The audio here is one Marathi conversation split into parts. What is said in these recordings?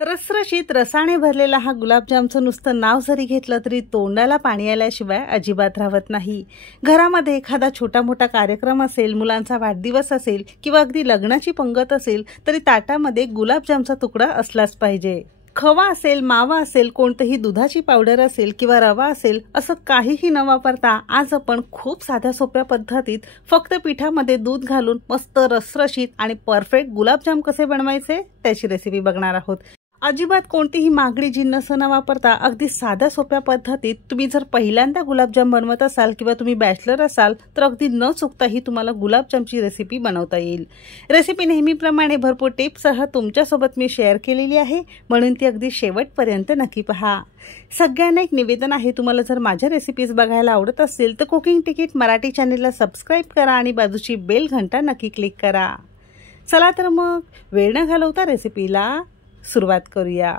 रसरशीत रसाने भरलेला हा गुलाबजामचं नुसतं नाव जरी घेतलं तरी तोंडाला पाणी आल्याशिवाय अजिबात राहत नाही। घरामध्ये एखादा छोटा मोठा कार्यक्रम असेल, मुलांचा वाढदिवस असेल किंवा अगदी लग्नाची पंगत असेल तरी ताटामध्ये गुलाबजामचा तुकडा असलाच पाहिजे। खवा असेल, मावा असेल, कोणतीही दुधाची पावडर असेल किंवा रवा असेल, असं काहीही न वापरता आज आपण खूप साध्या सोप्या पद्धतीत फक्त पिठामध्ये दूध घालून मस्त रसरशीत आणि परफेक्ट गुलाबजाम कसे बनवायचे त्याची रेसिपी बघणार आहोत। अजिबात कोणतीही महागडी जिन्नस न वापरता अगदी साध्या सोप्या पद्धतीत तुम्ही जर पहिल्यांदा गुलाबजाम बनवत असाल किंवा तुम्ही बॅचलर असाल तर अगदी न चुकताही तुम्हाला गुलाबजामची रेसिपी बनवता येईल। रेसिपी नेहमीप्रमाणे भरपूर टिप्ससह तुमच्यासोबत मी शेअर केलेली आहे, म्हणून ती अगदी शेवटपर्यंत नक्की पहा। सगळ्यांना एक निवेदन आहे, तुम्हाला जर माझ्या रेसिपीज बघायला आवडत असतील तर कुकिंग तिकीट मराठी चॅनलला सबस्क्राइब करा आणि बाजूची बेल घंटा नक्की क्लिक करा। चला तर मग वेळ न घालवता रेसिपीला सुरुवात करूया।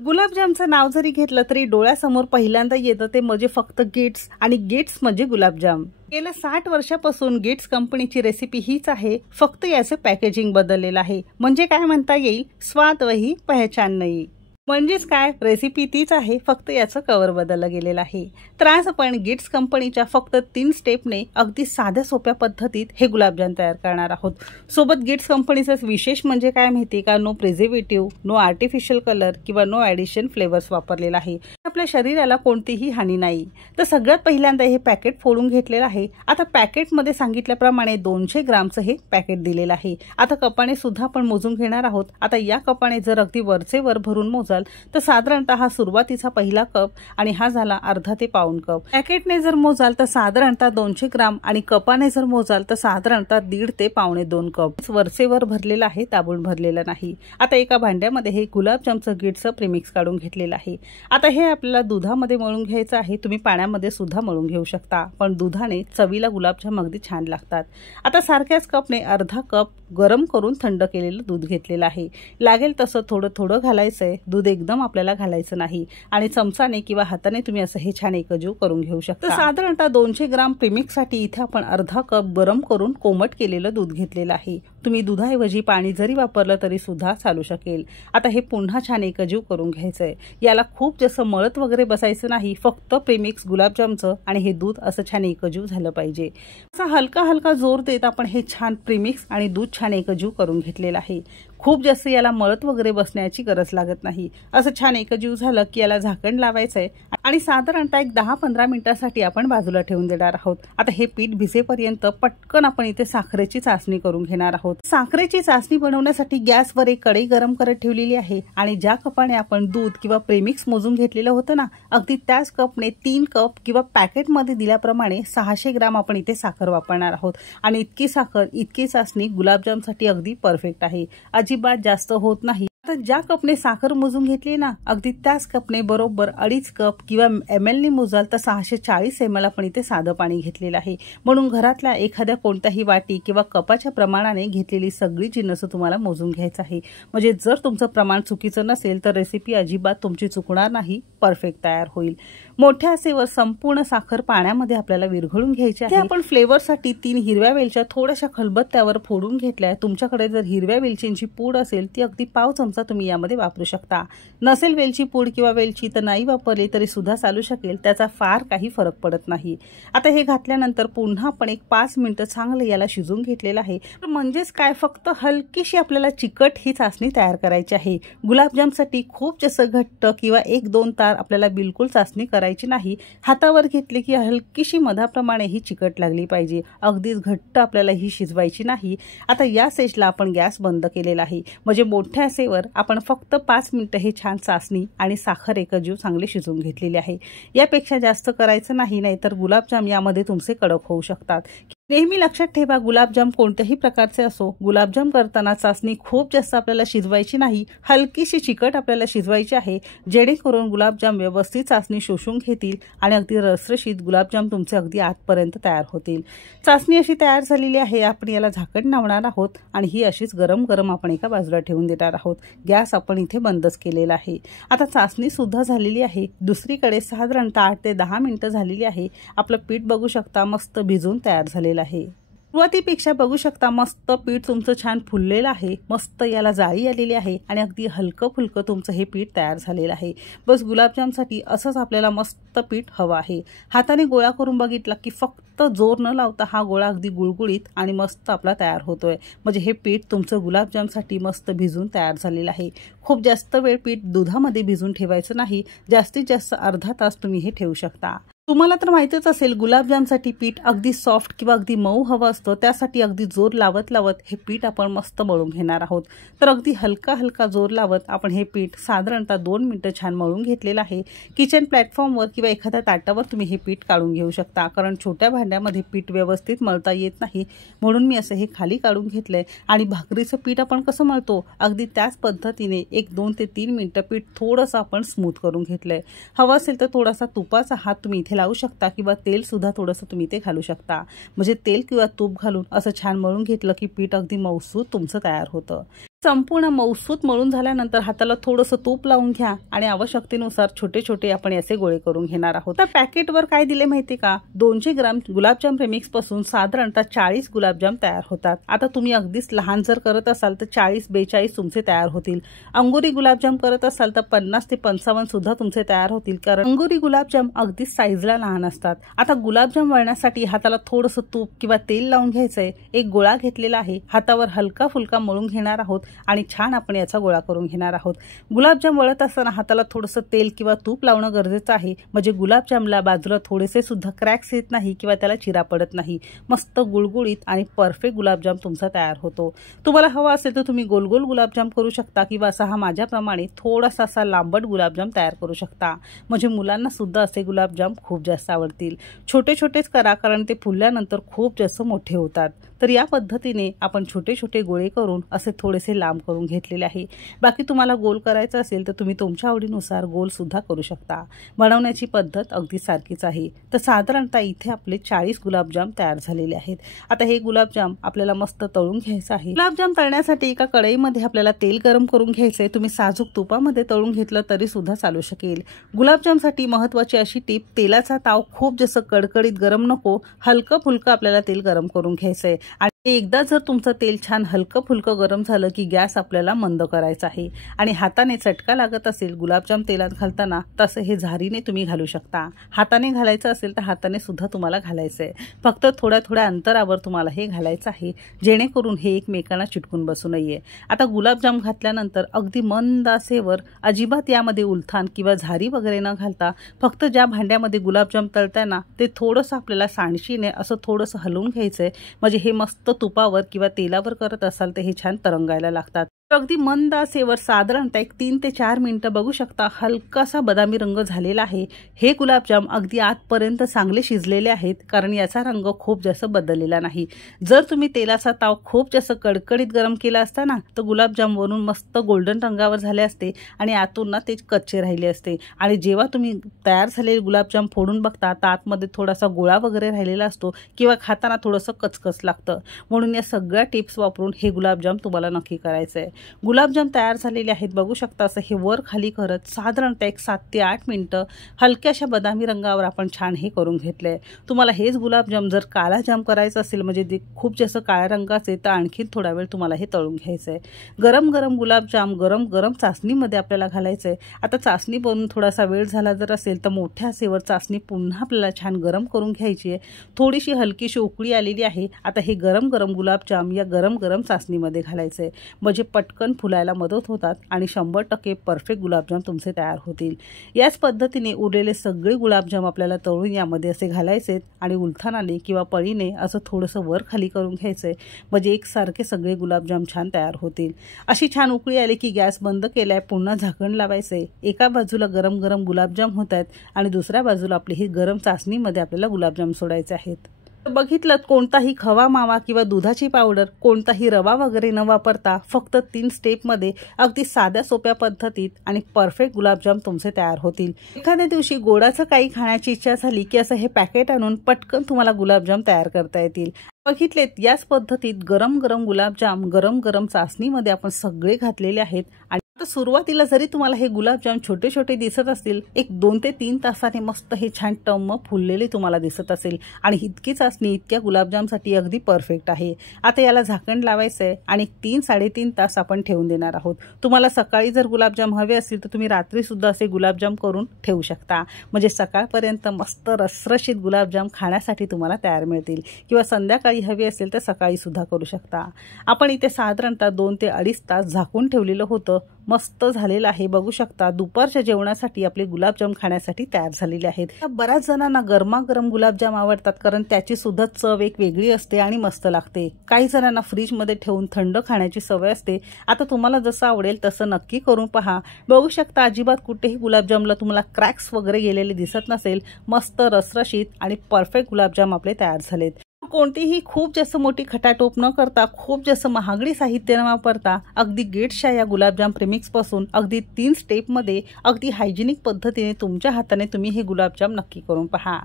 गुलाबजामचं नाव जरी घेतलं तरी डोळ्यासमोर पहिल्यांदा येतं ते म्हणजे फक्त गिट्स, आणि गिट्स म्हणजे गुलाबजाम। गेल्या 60 वर्षापासून गिट्स कंपनीची रेसिपी हीच आहे, फक्त याचं पॅकेजिंग बदललेलं आहे। म्हणजे काय म्हणता येईल, स्वाद वही पहचान नाही। म्हणजेच काय, रेसिपी तीच आहे, फक्त याचं कव्हर बदललं गेलेलं आहे। तर आज आपण गिट्स कंपनीच्या फक्त 3 स्टेपने अगदी साध्या सोप्या पद्धतीत हे गुलाबजाम तयार करणार आहोत। सोबत गिट्स कंपनीचा विशेष म्हणजे काय माहिती का, no preservative, no artificial colour किंवा नो ॲडिशन फ्लेवर्स वापरलेला आहे। आपल्या शरीराला कोणतीही हानी नाही। तर सगळ्यात पहिल्यांदा हे पॅकेट फोडून घेतलेलं आहे। आता पॅकेटमध्ये सांगितल्याप्रमाणे 200 ग्रामचं हे पॅकेट दिलेलं आहे। आता कपाने सुद्धा आपण मोजून घेणार आहोत। आता या कपाने जर अगदी वरचे वर भरून मोजाल तर साधारणतः हा सुरुवातीचा पहिला कप आणि हा झाला अर्धा ते पाऊण कप। पॅकेटने जर मोजाल तर साधारणतः 200 ग्राम आणि कपाने जर मोजाल तर साधारणतः 1.5 ते पावणे 2 कप वरचे वर भरलेला आहे, दाबून भरलेला नाही। आता एका भांड्यामध्ये हे गुलाबजामचं गिट्सचं प्रीमिक्स काढून घेतलेलं आहे। आता हे आपल्याला दुधामध्ये मळून घ्यायचं आहे। तुम्ही पाण्यामध्ये सुद्धा मळून घेऊ शकता, पण दुधाने चवीला गुलाबजाम अगदी छान लागतात। आता सारख्याच कपने अर्धा कप गरम करून थंड केलेलं दूध घेतलेलं आहे। लागेल तसं थोडं थोडं घालायचंय, दूध एकदम आपल्याला घालायचं नाही, आणि चमचाने किंवा हाताने तुम्ही असं हे छान एकजीव करून घेऊ शकता। साधारणतः 200 ग्राम प्रीमिक्स साठी इथे आपण अर्धा कप गरम करून कोमट केलेलं दूध घेतलेलं आहे। तुम्ही दुधाऐवजी पाणी जरी वापरलं तरी सुद्धा चालू शकेल। आता हे पुन्हा छान एकजीव करून घ्यायचंय। याला खूप जास्त मळत वगैरे बसायचं नाही, फक्त प्रीमिक्स गुलाबजामचं आणि हे दूध असं छान एकजीव झालं पाहिजे। असा हलका हलका जोर देत आपण हे छान प्रीमिक्स आणि दूध छान एकजीव करून घेतलेलं आहे। खूप जास्त याला मळत वगैरे बसण्याची गरज लागत नाही। असं छान एकजीव झालं की याला झाकण लावायचंय आणि साधारणतः एक 10-15 मिनिटांसाठी आपण बाजूला ठेवून देणार आहोत। आता हे पीठ भिजेपर्यंत पटकन आपण इथे साखरेची चासणी करून घेणार आहोत। साखरेची चासणी बनवण्यासाठी गॅसवर एक कढई गरम करत ठेवलेली आहे, आणि ज्या कपाने आपण दूध किंवा प्रीमिक्स मोजून घेतलेलं होतं ना, अगदी त्याच कपने 3 कप किंवा पॅकेटमध्ये दिल्याप्रमाणे 600 ग्राम आपण इथे साखर वापरणार आहोत। आणि इतकी साखर, इतकी चासणी गुलाबजामसाठी अगदी परफेक्ट आहे, अजिबात जास्त होत नाही। तर ज्या कपने साखर मोजून घेतली ना, अगदी त्याच कपने बरोबर 2.5 कप किंवा ml ने मोजाल तर 640 ml आपण इथे साधं पाणी घेतलेलं आहे। म्हणून घरातल्या एखाद्या कोणत्याही वाटी किंवा कपाच्या प्रमाणाने घेतलेली सगळी जिन्नस तुम्हाला मोजून घ्यायचं आहे। म्हणजे जर तुमचं प्रमाण चुकीचं नसेल तर रेसिपी अजिबात तुमची चुकणार नाही, परफेक्ट तयार होईल। मोठ्या आचेवर संपूर्ण साखर पाण्यामध्ये आपल्याला विरघळून घ्यायची आहे। आपण फ्लेवरसाठी 3 हिरव्या वेलच्या थोड्याशा खलबत्त्यावर फोडून घेतल्या। तुमच्याकडे जर हिरव्या वेलचींची पूड असेल ती अगदी पाव चमचा तुम्ही यामध्ये वापरू शकता। नसेल वेलची पूड किंवा वेलची तर नाही वापरली तरी सुद्धा चालू शकेल, त्याचा फार काही फरक पडत नाही। आता हे घातल्यानंतर पुन्हा आपण एक 5 मिनिटं चांगलं याला शिजून घेतलेलं आहे। म्हणजेच काय, फक्त हलकीशी आपल्याला चिकट ही चासणी तयार करायची आहे। गुलाबजामसाठी खूप जास्त घट्ट किंवा 1-2 तार आपल्याला बिलकुल चासणी करायची नाही। हातावर घेतली की हलकीशी मधाप्रमाणे ही चिकट लागली पाहिजे, अगदीच घट्ट आपल्याला ही शिजवायची नाही। आता या स्टेजला आपण गॅस बंद केलेला आहे, म्हणजे मोठ्या आचेवर आपण फक्त 5 मिनिटं हे छान चासणी आणि साखर एकजीव चांगले शिजवून घेतलेली आहे। यापेक्षा जास्त करायचं नाही, नाहीतर गुलाबजाम यामध्ये तुमचे कडक होऊ शकतात। नेहमी लक्षात ठेवा, गुलाबजाम कोणत्याही प्रकारचे असो, गुलाबजाम करताना चासणी खूप जास्त आपल्याला शिजवायची नाही, हलकीशी चिकट आपल्याला शिजवायची आहे, जेणेकरून गुलाबजाम व्यवस्थित चासणी शोषून घेतील आणि अगदी रसरशीत गुलाबजाम तुमचे अगदी आतपर्यंत तयार होतील। चासणी अशी तयार झालेली आहे। आपण याला झाकण लावणार आहोत आणि ही अशीच गरम गरम आपण एका बाजूला ठेवून देणार आहोत। गॅस आपण इथे बंदच केलेला आहे। आता चासणी सुद्धा झालेली आहे। दुसरीकडे साधारणतः 8 ते 10 मिनिटं झालेली आहे। आपलं पीठ बघू शकता, मस्त भिजून तयार झालेलं आहे। सुरुवातीपेक्षा बघू शकता मस्त पीठ तुमचं छान फुललेलं आहे, मस्त याला जाळी आलेली आहे आणि अगदी हलकं फुलकं तुमचं हे पीठ तयार झालेलं आहे। बस गुलाबजामसाठी असंच आपल्याला मस्त पीठ हवं आहे। हाताने गोळा करून बघितला की फक्त जोर न लावता हा गोळा अगदी गुळगुळीत आणि मस्त आपला तयार होतोय। म्हणजे हे पीठ तुमचं गुलाबजामसाठी मस्त भिजून तयार झालेलं आहे। खूप जास्त वेळ पीठ दुधामध्ये भिजून ठेवायचं नाही, जास्तीत जास्त अर्धा तास तुम्ही हे ठेवू शकता। तुम्हाला तर माहितीच असेल गुलाबजामसाठी पीठ अगदी सॉफ्ट किंवा अगदी मऊ हवं असतं, त्यासाठी अगदी जोर लावत लावत हे पीठ आपण मस्त मळून घेणार आहोत। तर अगदी हलका हलका जोर लावत आपण हे पीठ साधारणतः 2 मिनिटं छान मळून घेतलेलं आहे। किचन प्लॅटफॉर्मवर किंवा एखाद्या ताटावर तुम्ही हे पीठ काढून घेऊ शकता, कारण छोट्या भांड्यामध्ये पीठ व्यवस्थित मळता येत नाही, म्हणून मी असं हे खाली काढून घेतलंय। आणि भाकरीचं पीठ आपण कसं मळतो अगदी त्याच पद्धतीने 1-2 ते 3 मिनिटं पीठ थोडंसं आपण स्मूथ करून घेतलंय। हवं असेल तर थोडासा तुपाचा हात तुम्ही इथे लावू शकता किंवा तेल सुद्धा थोडंसं तुम्ही ते घालू शकता। म्हणजे तेल किंवा तूप घालून असं छान मळून घेतलं की पीठ अगदी मऊसूत तुमचं तयार होतं। संपूर्ण मऊसूत मळून झाल्यानंतर हाताला थोडंसं तूप लावून घ्या आणि आवश्यकतेनुसार छोटे छोटे आपण असे गोळे करून घेणार आहोत। तर पॅकेटवर काय दिले माहिती का, 200 ग्राम गुलाबजाम प्रेमिक्स पासून साधारणतः 40 गुलाबजाम तयार होतात। आता तुम्ही अगदीच लहान जर करत असाल तर 40-42 तुमचे तयार होतील। अंगुरी गुलाबजाम करत असाल तर 50 ते 55 सुद्धा तुमचे तयार होतील, कारण अंगुरी गुलाबजाम अगदीच साईजला लहान असतात। आता गुलाबजाम वळण्यासाठी हाताला थोडंसं तूप किंवा तेल लावून घ्यायचंय। एक गोळा घेतलेला आहे, हातावर हलका फुलका मळून घेणार आहोत आणि छान आपण याचा गोळा करून घेणार आहोत। गुलाबजाम वळत असताना हाताला थोडंसं तेल किंवा तूप लावणं गरजेचं आहे, म्हणजे गुलाबजामला बाजूला थोडेसे सुद्धा क्रॅक्स येत नाही किंवा त्याला चिरा पडत नाही। मस्त गुळगुळीत आणि परफेक्ट गुलाबजाम तुमचा तयार होतो। तुम्हाला हवा असेल तर तुम्ही गोल गोल गुलाबजाम करू शकता किंवा असा हा माझ्याप्रमाणे थोडासा असा लांबट गुलाबजाम तयार करू शकता, म्हणजे मुलांना सुद्धा असे गुलाबजाम खूप जास्त आवडतील। छोटे छोटेच करा, कारण ते फुलल्यानंतर खूप जास्त मोठे होतात। तर या पद्धतीने आपण छोटे छोटे गोळे करून असे थोडेसे लांब करून घेतलेले आहे। बाकी तुम्हाला गोल करायचं असेल तर तुम्ही तुमच्या आवडीनुसार गोल सुद्धा करू शकता। बनवण्याची पद्धत अगदी सारखीच आहे। तर साधारणतः इथे आपले 40 गुलाबजाम तयार झालेले आहेत। आता हे गुलाबजाम आपल्याला मस्त तळून घ्यायचं आहे। गुलाबजाम तळण्यासाठी एका कढईमध्ये आपल्याला तेल गरम करून घ्यायचंय। तुम्ही साजूक तुपामध्ये तळून घेतलं तरी सुद्धा चालू शकेल। गुलाबजामसाठी महत्त्वाची अशी टीप, तेलाचा ताव खूप जास्त कडकडीत गरम नको, हलकं फुलकं आपल्याला तेल गरम करून घ्यायचंय। आणि एकदा जर तुमचं तेल छान हलकं फुलकं गरम झालं की गॅस आपल्याला मंद करायचा आहे। आणि हाताने चटका लागत असेल गुलाबजाम तेलात घालताना तसं हे झारीने तुम्ही घालू शकता। हाताने घालायचं असेल तर हाताने सुद्धा तुम्हाला घालायचंय, फक्त थोड्या थोड्या अंतरावर तुम्हाला हे घालायचं आहे, जेणेकरून हे एकमेकांना चिटकून बसू नये। आता गुलाबजाम घातल्यानंतर अगदी मंद आचेवर, अजिबात यामध्ये उलथान किंवा झारी वगैरे न घालता, फक्त ज्या भांड्यामध्ये गुलाबजाम तळताना ते थोडंसं आपल्याला सांडशीने असं थोडंसं हलवून घ्यायचंय, म्हणजे हे मस्त तुपावर किंवा तेलावर करत असाल तर हे छान तरंगायला लागतात। अगदी मंद आचेवर साधारणतः 3 ते 4 मिनिटं बघू शकता हलकासा बदामी रंग झालेला आहे। हे गुलाबजाम अगदी आतपर्यंत चांगले शिजलेले आहेत, कारण याचा रंग खूप जास्त बदललेला नाही। जर तुम्ही तेलाचा ताव खूप जास्त कडकडीत गरम केला असता ना, तर गुलाबजाम वरून मस्त गोल्डन रंगावर झाले असते आणि आतून ना ते कच्चे राहिले असते। आणि जेव्हा तुम्ही तयार झालेले गुलाबजाम फोडून बघता तर आतमध्ये थोडासा गोळा वगैरे राहिलेला असतो किंवा खाताना थोडंसं कचकच लागतं। म्हणून या सगळ्या टिप्स वापरून हे गुलाबजाम तुम्हाला नक्की करायचं आहे। गुलाबजाम तयार झालेले आहेत बघू शकता। असं हे वर खाली करत साधारणतः 7 ते 8 मिनिटं हलक्याशा बदामी रंगावर आपण छान हे करून घेतलंय। तुम्हाला हेच गुलाबजाम जर काळा जाम करायचं असेल, म्हणजे ते खूप जास्त काळ्या रंगाचे, तर आणखी थोडा वेळ तुम्हाला हे तळून घ्यायचं आहे। गरम गरम गुलाबजाम गरम गरम चासणीमध्ये आपल्याला घालायचं आहे। आता चासणी बनवून थोडासा वेळ झाला जर असेल तर मोठ्या आचेवर चासणी पुन्हा आपल्याला छान गरम करून घ्यायची आहे। थोडीशी हलकीशी उकळी आलेली आहे। आता हे गरम गरम गुलाबजाम या गरम गरम चासणीमध्ये घालायचं आहे, म्हणजे पटकन फुलायला मदत होतात आणि 100% परफेक्ट गुलाबजाम तुमचे तयार होतील। याच पद्धतीने उरलेले सगळे गुलाबजाम आपल्याला तळून यामध्ये असे घालायचे आणि उलथानाने किंवा पळीने असं थोडंसं वर खाली करून घ्यायचंय, म्हणजे एकसारखे सगळे गुलाबजाम छान तयार होतील। अशी छान उकळी आली की गॅस बंद केलाय, पुन्हा झाकण लावायचंय। एका बाजूला गरम गरम गुलाबजाम होत आहेत आणि दुसऱ्या बाजूला आपली ही गरम चासणीमध्ये आपल्याला गुलाबजाम सोडायचे आहेत। बघितलं, कोणताही खवा मावा किंवा दुधाची पावडर, कोणताही रवा वगैरे न वापरता फक्त 3 स्टेपमध्ये अगदी साध्या सोप्या पद्धतीत आणि परफेक्ट गुलाबजाम तुमचे तयार होतील। एखाद्या दिवशी गोडाचं काही खाण्याची इच्छा झाली की असं हे पॅकेट आणून पटकन तुम्हाला गुलाबजाम तयार करता येतील। बघितलेत, याच पद्धतीत गरम गरम गुलाबजाम गरम गरम चासणीमध्ये आपण सगळे घातलेले आहेत आणि तर सुरुवातीला जरी तुम्हाला हे गुलाबजाम छोटे छोटे दिसत असतील, एक 2 ते 3 तासाने मस्त हे छान टम्म फुललेले तुम्हाला दिसत असेल आणि इतकी चाचणी इतक्या गुलाबजामसाठी अगदी परफेक्ट आहे। आता याला झाकण लावायचं आहे आणि 3-3.5 तास आपण ठेवून देणार आहोत। तुम्हाला सकाळी जर गुलाबजाम हवे असतील तर तुम्ही रात्री सुद्धा असे गुलाबजाम करून ठेवू शकता, म्हणजे सकाळपर्यंत मस्त रसरशीत गुलाबजाम खाण्यासाठी तुम्हाला तयार मिळतील, किंवा संध्याकाळी हवे असेल तर सकाळी सुद्धा करू शकता। आपण इथे साधारणतः 2 ते 2.5 तास झाकून ठेवलेलं होतं, मस्त झालेलं आहे। बघू शकता दुपारच्या जेवणासाठी आपले गुलाबजाम खाण्यासाठी तयार झालेले आहेत। बऱ्याच जणांना गरमागरम गुलाबजाम आवडतात, कारण त्याची सुद्धा चव एक वेगळी असते आणि मस्त लागते। काही जणांना फ्रीजमध्ये ठेवून थंड खाण्याची सवय असते। आता तुम्हाला जसं आवडेल तसं नक्की करून पहा। बघू शकता अजिबात कुठेही गुलाबजामला तुम्हाला क्रॅक्स वगैरे गेलेले दिसत नसेल, मस्त रसरशीत आणि परफेक्ट गुलाबजाम आपले तयार झालेत। कोणतीही खूप जास्त मोठी खटाटोप न करता, खूप जास्त महागडी साहित्य न वापरता, अगदी गेट्सच्या या गुलाबजाम प्रेमिक्स पासून अगदी 3 स्टेपमध्ये अगदी हायजिनिक पद्धतीने तुमच्या हाताने तुम्ही हे गुलाबजाम नक्की करून पहा।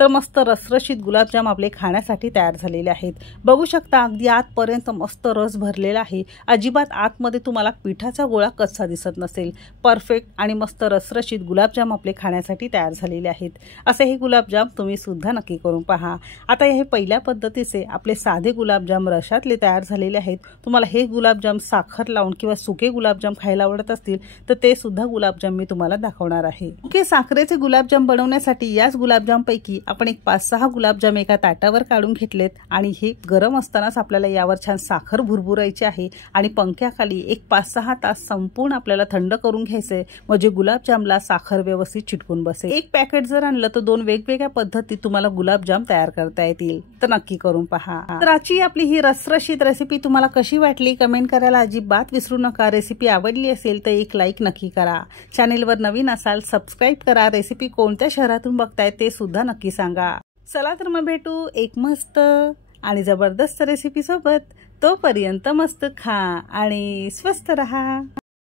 तर मस्त रसरशीत गुलाबजाम आपले खाण्यासाठी तयार झालेले आहेत। बघू शकता अगदी आतपर्यंत मस्त रस भरलेला आहे, अजिबात आतमध्ये तुम्हाला पिठाचा गोळा कच्चा दिसत नसेल। परफेक्ट आणि मस्त रसरशीत गुलाबजाम आपले खाण्यासाठी तयार झालेले आहेत। असे हे गुलाबजाम तुम्ही सुद्धा नक्की करून पहा। आता हे पहिल्या पद्धतीचे आपले साधे गुलाबजाम रशातले तयार झालेले आहेत। तुम्हाला हे गुलाबजाम साखर लावून किंवा सुके गुलाबजाम खायला आवडत असतील तर ते सुद्धा गुलाबजाम मी तुम्हाला दाखवणार आहे। सुके साखरेचे गुलाबजाम बनवण्यासाठी याच गुलाबजाम पैकी आपण एक 5-6 गुलाबजाम एका ताटावर काढून घेतलेत आणि हे गरम असतानाच आपल्याला यावर छान साखर भुरभुरायची आहे आणि पंख्याखाली एक 5-6 तास संपूर्ण आपल्याला थंड करून घ्यायचे, म्हणजे गुलाबजामला साखर व्यवस्थित चिटकून बसेल। एक पॅकेट जर आणलं तर 2 वेगवेगळ्या पद्धतीत तुम्हाला गुलाबजाम तयार करता येतील, तर नक्की करून पहा। तर आजची आपली ही रसरशीत रेसिपी तुम्हाला कशी वाटली कमेंट करायला अजिबात विसरू नका। रेसिपी आवडली असेल तर एक लाईक नक्की करा। चॅनेलवर नवीन असाल सबस्क्राईब करा। रेसिपी कोणत्या शहरातून बघताय ते सुद्धा नक्की सांगा। चला तर मग भेटू एक मस्त आणि जबरदस्त रेसिपी सोबत। तोपर्यंत मस्त खा आणि स्वस्त रहा।